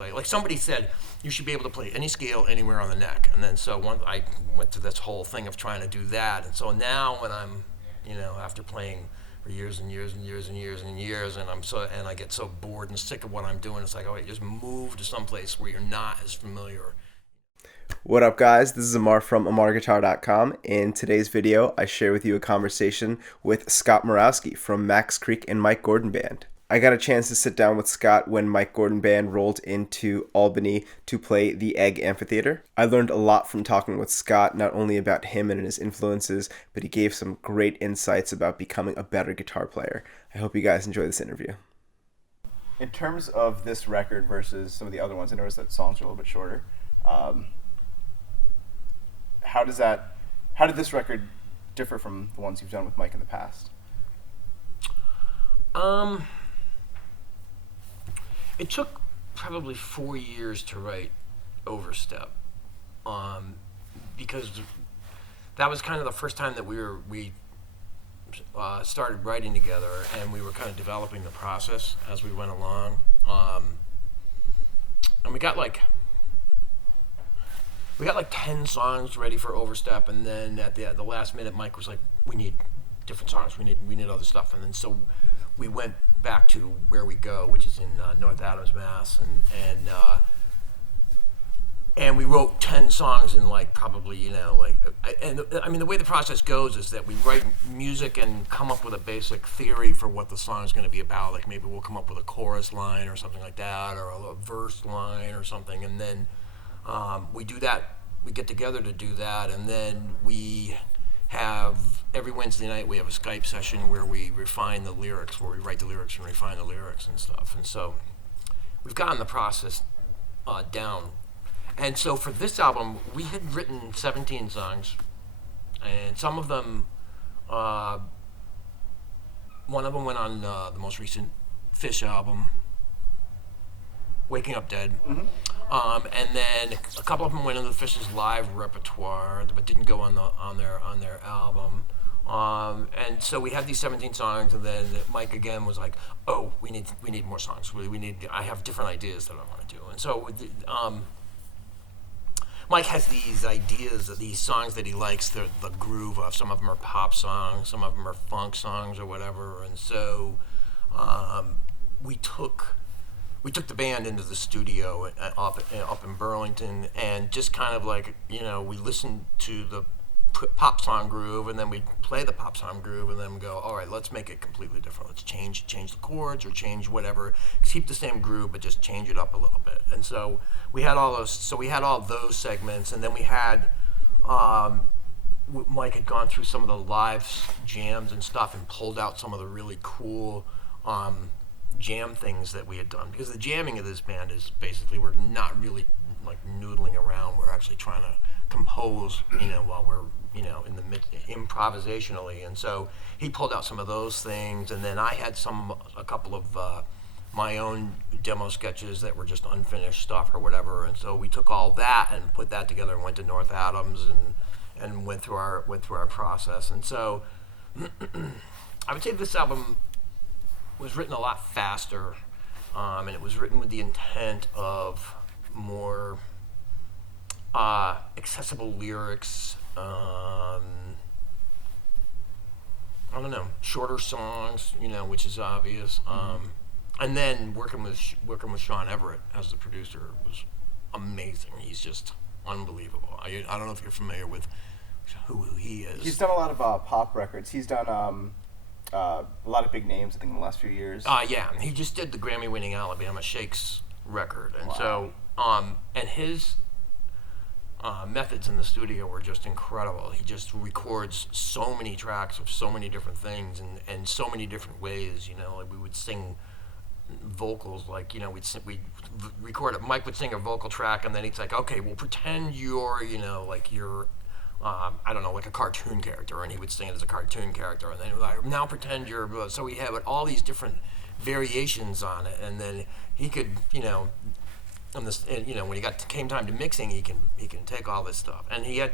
Like somebody said, you should be able to play any scale anywhere on the neck, and then so I went to this whole thing of trying to do that, and so now when I'm, after playing for years and years and years and years and years, and I get so bored and sick of what I'm doing, it's like, oh wait, just move to some place where you're not as familiar. What up, guys? This is Amar from AmarGuitar.com. In today's video, I share with you a conversation with Scott Murawski from Max Creek and Mike Gordon Band. I got a chance to sit down with Scott when Mike Gordon Band rolled into Albany to play the Egg Amphitheater. I learned a lot from talking with Scott, not only about him and his influences, but he gave some great insights about becoming a better guitar player. I hope you guys enjoy this interview. In terms of this record versus some of the other ones, I noticed that songs are a little bit shorter. How did this record differ from the ones you've done with Mike in the past? It took probably 4 years to write Overstep, because that was kind of the first time that we started writing together, and we were kind of developing the process as we went along, and we got like 10 songs ready for Overstep, and then at the last minute, Mike was like, "We need different songs. We need other stuff." And then so we went back to where we go, which is in North Adams, Mass, and we wrote 10 songs in like probably the way the process goes is that we write music and come up with a basic theory for what the song is going to be about. Like maybe we'll come up with a chorus line or something like that, or a verse line or something, and then we do that. We get together to do that, and then we have every Wednesday night we have a Skype session where we refine the lyrics, where we write the lyrics and refine the lyrics and stuff. And so we've gotten the process down. And so for this album, we had written 17 songs, and some of them, one of them went on the most recent Phish album, Waking Up Dead. Mm-hmm. And then a couple of them went into the Phish's live repertoire, but didn't go on their album. And so we had these 17 songs, and then Mike again was like, "Oh, we need more songs. I have different ideas that I want to do." And so Mike has these ideas of these songs that he likes, the groove of. Some of them are pop songs, some of them are funk songs or whatever. And so we took the band into the studio up in Burlington, and just kind of like, we listened to the pop song groove, and then we play the pop song groove, and then go, all right, let's make it completely different. Let's change the chords or change whatever. Keep the same groove, but just change it up a little bit. And so we had all those segments, and then we had Mike had gone through some of the live jams and stuff and pulled out some of the really cool jam things that we had done, because the jamming of this band is basically, we're not really like noodling around, we're actually trying to compose while we're in the improvisationally. And so he pulled out some of those things, and then I had a couple of my own demo sketches that were just unfinished stuff or whatever, and so we took all that and put that together and went to North Adams and went through our process. And so I would say this album was written a lot faster, and it was written with the intent of more accessible lyrics, I don't know, shorter songs, which is obvious. And then working with Sean Everett as the producer was amazing. He's just unbelievable. I don't know if you're familiar with who he is. He's done a lot of pop records. He's done a lot of big names, I think, in the last few years. Yeah, he just did the Grammy-winning Alabama Shakes record, and wow. So and his methods in the studio were just incredible. He just records so many tracks of so many different things and so many different ways. Like we would sing vocals, like we'd record it. Mike would sing a vocal track, and then he's like, "Okay, we'll pretend you're like you're." I don't know, like a cartoon character, and he would sing it as a cartoon character, and then like, now pretend you're. So we have all these different variations on it, and then he could, when came time to mixing, he can take all this stuff, and he had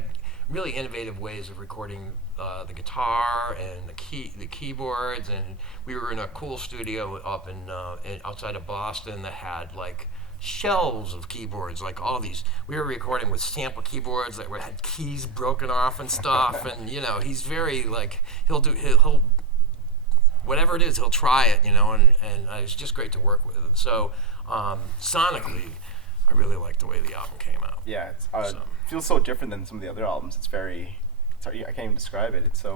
really innovative ways of recording the guitar and the keyboards, and we were in a cool studio up in outside of Boston that had like shelves of keyboards, like all these. We were recording with sample keyboards that had keys broken off and stuff, and he's very like he'll whatever it is, he'll try it, and it's just great to work with. And so sonically, I really like the way the album came out. Yeah, it feels so different than some of the other albums. It's very, I can't even describe it. It's so,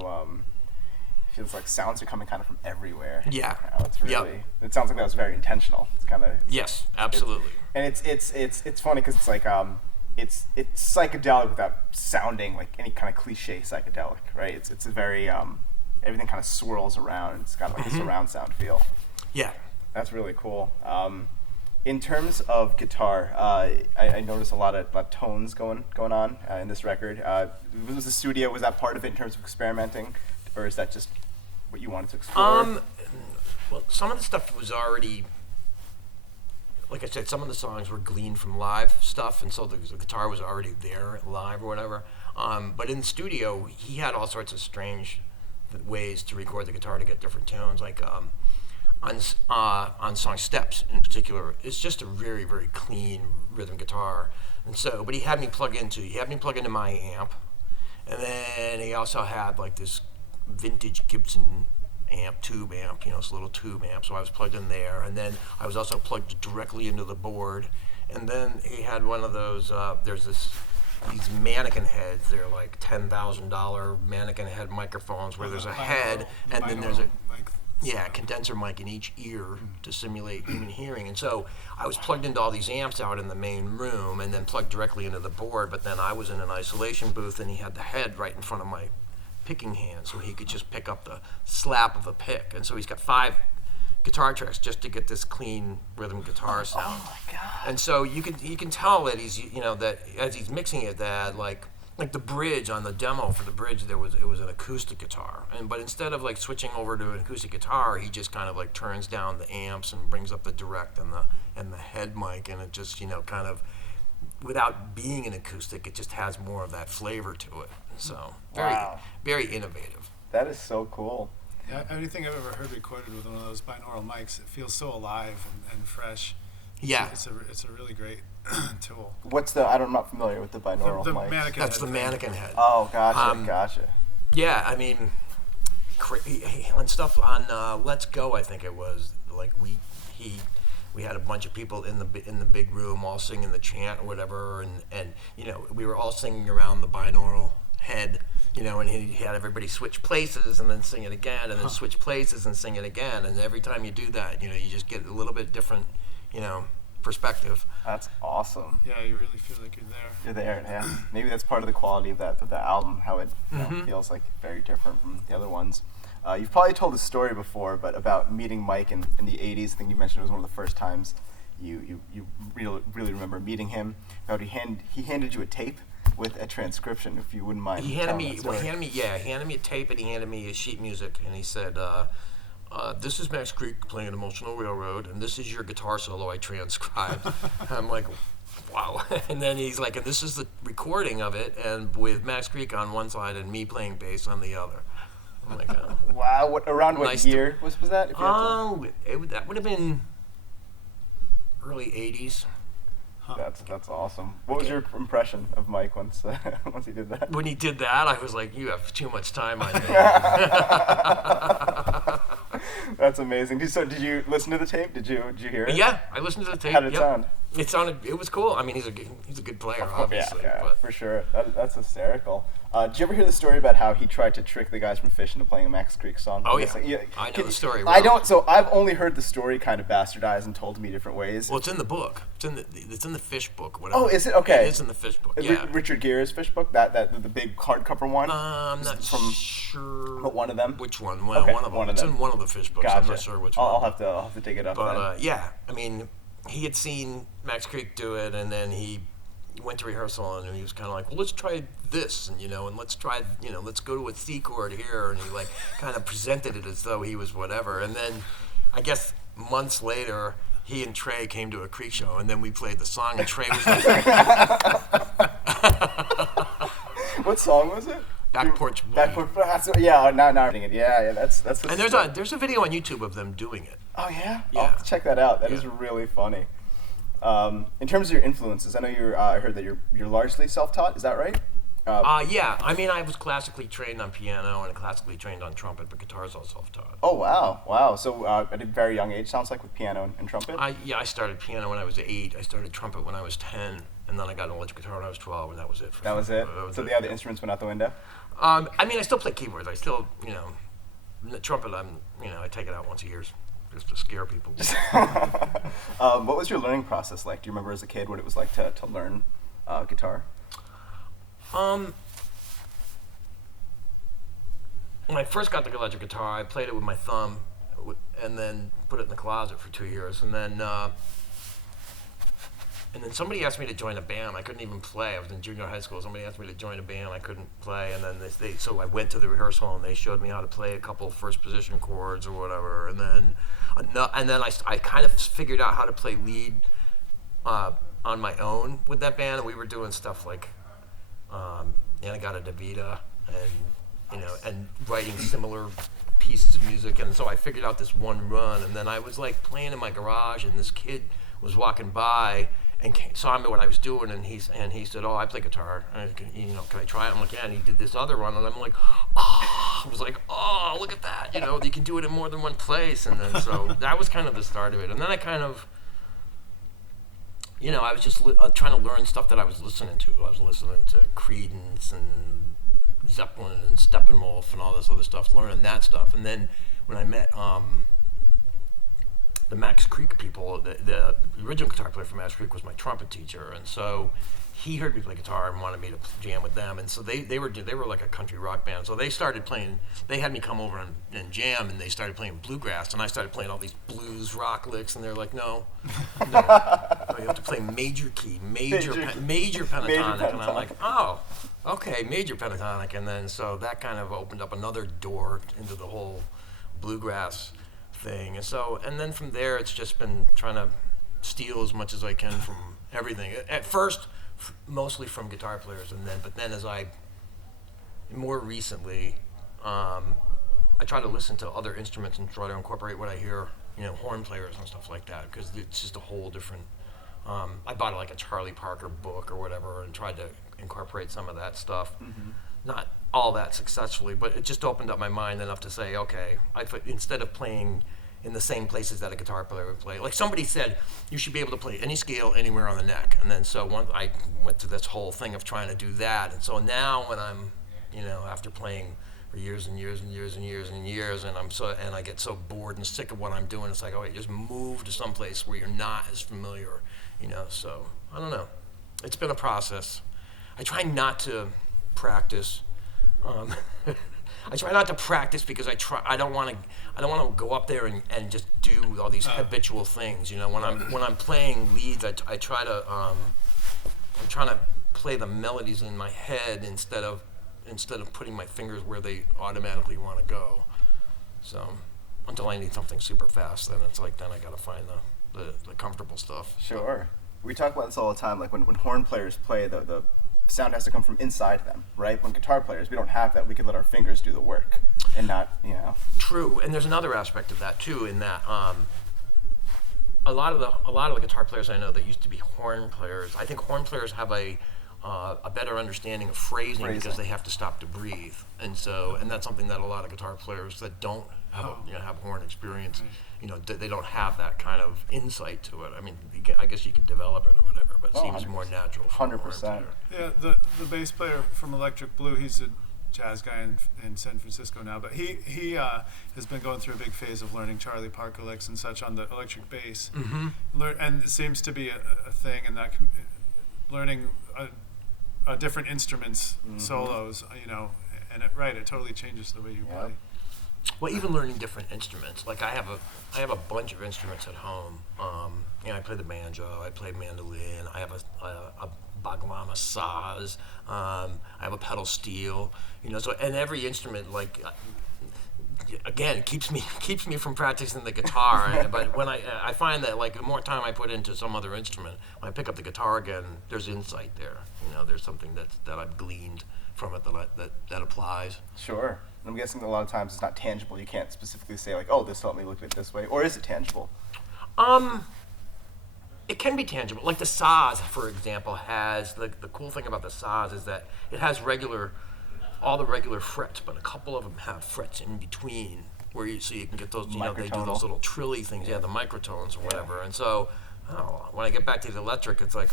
it feels like sounds are coming kind of from everywhere. Yeah. It's really, it sounds like that was very intentional. It's kind of. Yes, absolutely. It's funny because it's like, it's psychedelic without sounding like any kind of cliche psychedelic, right? It's a very, everything kind of swirls around. It's got like a surround sound feel. Yeah. That's really cool. In terms of guitar, I noticed a lot of tones going on in this record. Was the studio, was that part of it in terms of experimenting, or is that just what you wanted to explore? Well, some of the stuff was already, like I said, some of the songs were gleaned from live stuff, and so the guitar was already there live or whatever. But in the studio, he had all sorts of strange ways to record the guitar to get different tones, like on song Steps in particular, it's just a very, very clean rhythm guitar. And so, but he had me plug into my amp, and then he also had like this vintage Gibson amp, tube amp, this little tube amp, so I was plugged in there, and then I was also plugged directly into the board. And then he had one of those, there's these mannequin heads, they're like $10,000 mannequin head microphones where there's a head, and then there's a condenser mic in each ear to simulate human hearing. And so I was plugged into all these amps out in the main room and then plugged directly into the board, but then I was in an isolation booth and he had the head right in front of my picking hand so he could just pick up the slap of a pick. And so he's got 5 guitar tracks just to get this clean rhythm guitar sound. Oh my God. And so you can tell that he's, that as he's mixing it, that like the bridge on the demo for the bridge, it was an acoustic guitar, but instead of like switching over to an acoustic guitar, he just kind of like turns down the amps and brings up the direct and the head mic, and it just kind of, without being an acoustic, it just has more of that flavor to it. So very innovative. That is so cool. Yeah, everything I've ever heard recorded with one of those binaural mics, it feels so alive and fresh. Yeah, it's a really great tool. What's I'm not familiar with the binaural the mic. Mannequin that's head the mannequin head. Oh, gotcha. Yeah, I mean, on stuff on Let's Go, I think it was like we had a bunch of people in the big room all singing the chant or whatever, and we were all singing around the binaural head. And he had everybody switch places and then sing it again, and then switch places and sing it again. And every time you do that, you just get a little bit different, perspective. That's awesome. Yeah, you really feel like you're there. You're there, yeah. Maybe that's part of the quality of that album, how it feels like very different from the other ones. You've probably told the story before, but about meeting Mike in the 80s. I think you mentioned it was one of the first times you really remember meeting him. About he handed you a tape with a transcription, if you wouldn't mind. He handed me a tape, and he handed me a sheet music, and he said, this is Max Creek playing Emotional Railroad, and this is your guitar solo I transcribed. I'm like, wow. And then he's like, and this is the recording of it, and with Max Creek on one side and me playing bass on the other. I'm like, wow. Around what nice year was that? That would have been early 80s. That's awesome. What was your impression of Mike once he did that? When he did that, I was like, you have too much time on me. That's amazing. So did you listen to the tape? Did you hear it? Yeah, I listened to the tape. How did it sound? It was cool. I mean, he's a good player, obviously. Yeah, but. For sure. That's hysterical. Did you ever hear the story about how he tried to trick the guys from Phish into playing a Max Creek song? Oh, yeah. I know the story well. I don't, so I've only heard the story kind of bastardized and told to me different ways. Well, it's in the book. It's in the Phish book, whatever. Oh, is it? Okay. It is in the Phish book, yeah. Richard Gere's Phish book? The big hardcover one? I'm not sure. But one of them? Which one? Well, okay, one of them. It's in one of the Phish books. Gotcha. I'm not sure which one. I'll have to dig it up But, then. yeah, I mean, he had seen Max Creek do it, and then he went to rehearsal, and he was kind of like, well, let's try this, and and let's try, let's go to a C chord here, and he like kind of presented it as though he was whatever. And then I guess months later, he and Trey came to a Creek show, and then we played the song, and Trey was like, what song was it? Back Porch Boogie. Back Porch, yeah, now I'm reading it. Yeah, that's. And there's a video on YouTube of them doing it. Oh yeah? Yeah. I'll have to check that out. That is really funny. In terms of your influences, I know I heard that you're largely self-taught. Is that right? Yeah. I mean, I was classically trained on piano and classically trained on trumpet, but guitar is all self-taught. Oh wow. So at a very young age, sounds like, with piano and trumpet. I started piano when I was 8. I started trumpet when I was 10, and then I got an electric guitar when I was 12, and that was it. That was it. So the other instruments went out the window. I mean, I still play keyboards. I still, the trumpet. I take it out once a year just to scare people. What was your learning process like? Do you remember as a kid what it was like to learn guitar? When I first got the electric guitar, I played it with my thumb, and then put it in the closet for 2 years, and then somebody asked me to join a band. I couldn't even play. I was in junior high school. Somebody asked me to join a band. I couldn't play, and then so I went to the rehearsal, and they showed me how to play a couple first position chords or whatever, and then I kind of figured out how to play lead on my own with that band, and we were doing stuff like Angatta and writing similar pieces of music, and so I figured out this one run, and then I was like playing in my garage, and this kid was walking by and saw me what I was doing, and he said, "Oh, I play guitar. Can I try it?" I'm like, "Yeah." And he did this other one, and I'm like, "Oh!" I was like, "Oh, look at that! You can do it in more than one place." And then so that was kind of the start of it, and then I kind of. I was just trying to learn stuff that I was listening to. I was listening to Creedence and Zeppelin and Steppenwolf and all this other stuff, learning that stuff. And then when I met the Max Creek people, the original guitar player from Max Creek was my trumpet teacher, and so he heard me play guitar and wanted me to jam with them. And so they were like a country rock band. So they started playing. They had me come over and jam, and they started playing bluegrass, and I started playing all these blues rock licks, and they're like, no, you have to play major key, major pentatonic, and I'm like, oh, okay, major pentatonic, and then so that kind of opened up another door into the whole bluegrass thing, and then from there it's just been trying to steal as much as I can from everything. At first, mostly from guitar players, but then as I more recently, I try to listen to other instruments and try to incorporate what I hear, horn players and stuff like that, because it's just a whole different. I bought like a Charlie Parker book or whatever and tried to incorporate some of that stuff. Mm-hmm. Not all that successfully, but it just opened up my mind enough to say, okay, instead of playing in the same places that a guitar player would play. Like somebody said, you should be able to play any scale anywhere on the neck. And then so I went through this whole thing of trying to do that. And so now when I'm, after playing for years and years and years and years and years, and I get so bored and sick of what I'm doing, it's like, oh wait, just move to some place where you're not as familiar, So I don't know. It's been a process. I try not to practice. I try not to practice because I don't want to go up there and just do all these habitual things. When I'm playing leads, I try to I'm trying to play the melodies in my head instead of putting my fingers where they automatically want to go. So until I need something super fast, then it's like then I got to find the comfortable stuff. Sure. We talk about this all the time. Like when horn players play, the sound has to come from inside them, right? When guitar players, we don't have that. We can let our fingers do the work and not, True, and there's another aspect of that too, in that a lot of the guitar players I know that used to be horn players, I think horn players have a better understanding of phrasing because they have to stop to breathe, and that's something that a lot of guitar players that don't have horn experience, they don't have that kind of insight to it. I mean, I guess you could develop it or whatever, but it seems 100%. More natural. 100%. Yeah, the bass player from Electric Blue, he's a jazz guy in San Francisco now, but he has been going through a big phase of learning Charlie Parker licks and such on the electric bass, and it seems to be a thing in that learning different instruments, solos, and it totally changes the way you play. Well, even learning different instruments. Like I have a bunch of instruments at home. I play the banjo. I play mandolin. I have a baglama saz. I have a pedal steel. So and every instrument, like again, keeps me from practicing the guitar. But when I find that like the more time I put into some other instrument, when I pick up the guitar again, there's insight there. There's something that I've gleaned from it that applies. Sure. I'm guessing a lot of times it's not tangible. You can't specifically say like, oh, this helped me look at it this way, or is it tangible? It can be tangible. Like the Saz, for example, has the cool thing about the Saz is that it has all the regular frets, but a couple of them have frets in between where so you can get those, they do those little trilly things, the microtones or whatever. And so, when I get back to the electric, it's like,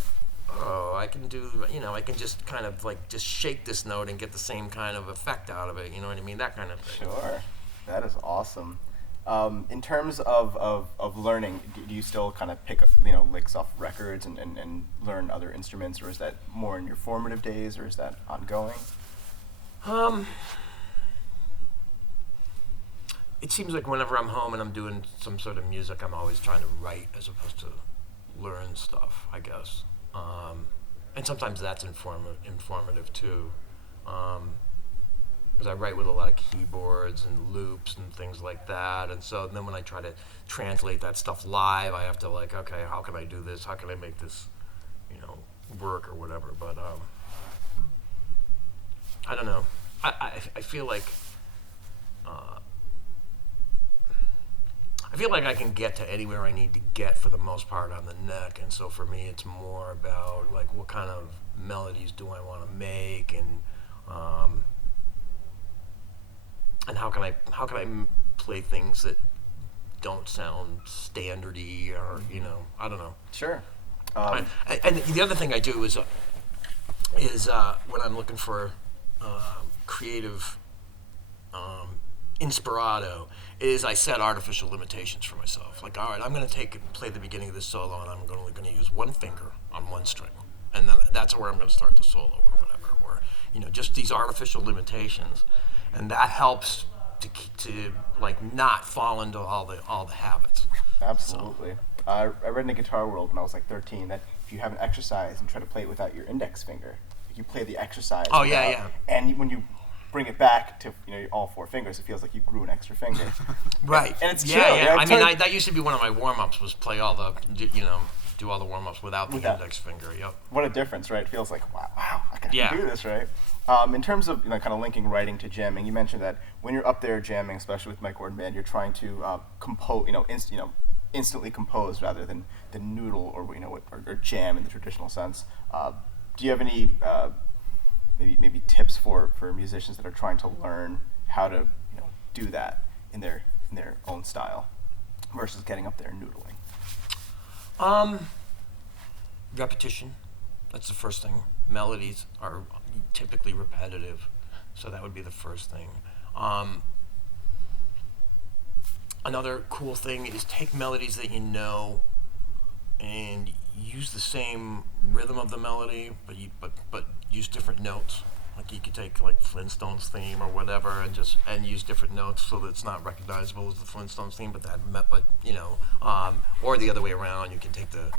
I can do, I can just kind of like just shake this note and get the same kind of effect out of it. You know what I mean? That kind of thing. Sure, that is awesome. In terms of learning, do you still kind of pick up, licks off records and learn other instruments, or is that more in your formative days, or is that ongoing? It seems like whenever I'm home and I'm doing some sort of music, I'm always trying to write as opposed to learn stuff, I guess. And sometimes that's informative too. Because I write with a lot of keyboards and loops and things like that. And so then when I try to translate that stuff live, I have to okay, how can I do this? How can I make this, work or whatever? But I don't know. I feel like I can get to anywhere I need to get for the most part on the neck, and so for me it's more about like what kind of melodies do I want to make, and how can I play things that don't sound standardy, or I don't know. Sure. And the other thing I do is when I'm looking for creative inspirato, is I set artificial limitations for myself. Like, all right, I'm going to play the beginning of this solo, and I'm only going to use one finger on one string, and then that's where I'm going to start the solo or whatever, or just these artificial limitations, and that helps to like not fall into all the habits. Absolutely. So. I read in the Guitar World when I was like 13 that if you have an exercise and try to play it without your index finger, you play the exercise. Oh yeah. And when you bring it back to all four fingers, it feels like you grew an extra finger. Right. And it's chill. Yeah. I mean, that used to be one of my warm-ups, was play all the do all the warm-ups without the index finger. Yep. What a difference, right? It feels like wow, I can do this, right? In terms of kind of linking writing to jamming, you mentioned that when you're up there jamming, especially with Mike Gordon Band, you're trying to compose, instantly compose rather than noodle or or jam in the traditional sense. Do you have any maybe tips for musicians that are trying to learn how to do that in their own style versus getting up there and noodling? Repetition. That's the first thing. Melodies are typically repetitive, so that would be the first thing. Another cool thing is take melodies that and use the same rhythm of the melody, but use different notes. Like you could take like Flintstones theme or whatever, and use different notes so that it's not recognizable as the Flintstones theme, or the other way around. You can take the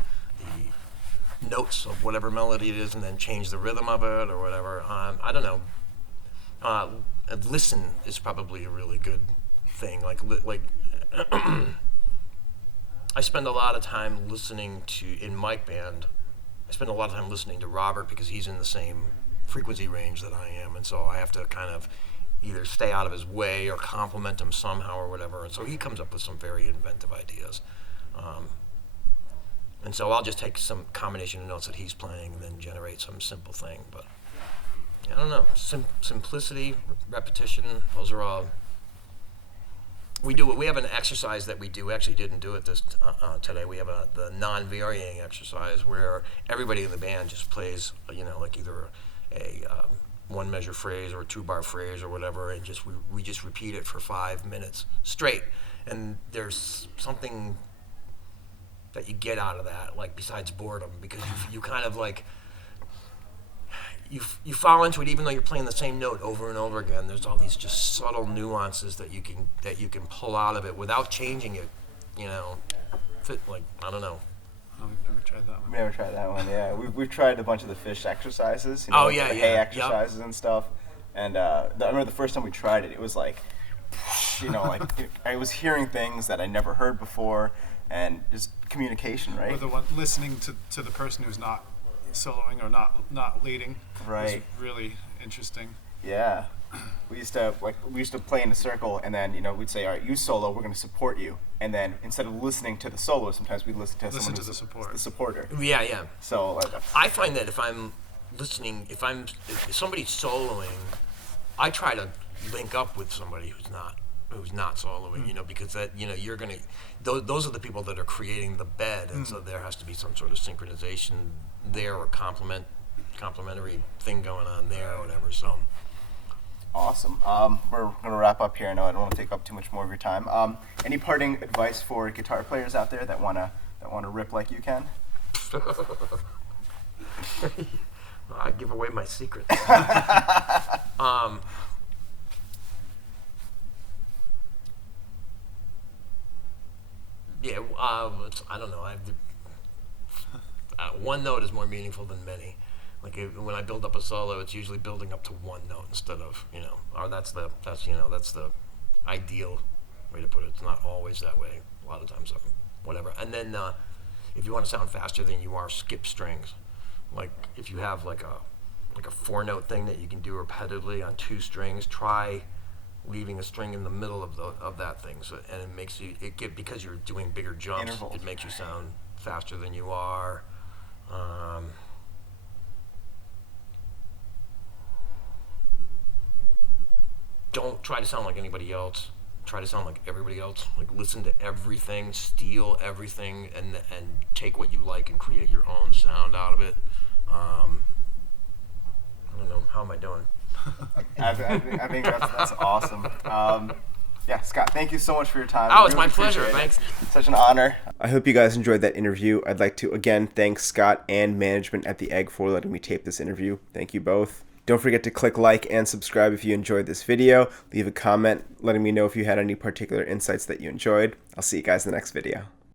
notes of whatever melody it is and then change the rhythm of it or whatever. I don't know. And listen is probably a really good thing. Like I spend a lot of time listening in Mike Band. I spend a lot of time listening to Robert because he's in the same frequency range that I am, and so I have to kind of either stay out of his way or compliment him somehow or whatever. And so he comes up with some very inventive ideas. And so I'll just take some combination of notes that he's playing and then generate some simple thing. But I don't know, simplicity, repetition, those are all. We have an exercise that we do. We actually didn't do it today. We have the non-varying exercise where everybody in the band just plays, like either a one measure phrase or a 2-bar phrase or whatever, and we just repeat it for 5 minutes straight. And there's something that you get out of that, like besides boredom, because you kind of like you fall into it, even though you're playing the same note over and over again. There's all these just subtle nuances that you can pull out of it without changing it. Like I don't know. Oh, we've never tried that one. We never tried that one. Yeah, we've tried a bunch of the Phish exercises. The hay exercises and stuff. And I remember the first time we tried it, it was like, I was hearing things that I never heard before. And just communication, right? Or the one listening to the person who's not soloing or not leading. Right. Was really interesting. Yeah. We used to play in a circle, and then we'd say, all right, you solo, we're going to support you, and then instead of listening to the solo, sometimes we'd listen to someone who's the supporter. Yeah, yeah. So I find that if I'm listening, if somebody's soloing, I try to link up with somebody who's not soloing, because that you're gonna those are the people that are creating the bed, and so there has to be some sort of synchronization there, or complementary thing going on there, or whatever. So awesome. We're gonna wrap up here. I know I don't want to take up too much more of your time. Any parting advice for guitar players out there that wanna rip like you can? I give away my secrets. Yeah, I don't know. One note is more meaningful than many. Like when I build up a solo, it's usually building up to one note instead of or that's the ideal way to put it. It's not always that way. A lot of times, whatever. And then if you want to sound faster than you are, skip strings. Like if you have like a 4-note thing that you can do repetitively on 2 strings, try leaving a string in the middle of that thing, and it makes you because you're doing bigger jumps. Intervals. It makes you sound faster than you are. Don't try to sound like anybody else. Try to sound like everybody else. Like listen to everything, steal everything, and take what you like and create your own sound out of it. I don't know. How am I doing? I think that's awesome. Yeah, Scott, thank you so much for your time. Oh, it's my pleasure. Thanks. Such an honor. I hope you guys enjoyed that interview. I'd like to again thank Scott and management at the Egg for letting me tape this interview. Thank you both. Don't forget to click like and subscribe if you enjoyed this video. Leave a comment letting me know if you had any particular insights that you enjoyed. I'll see you guys in the next video.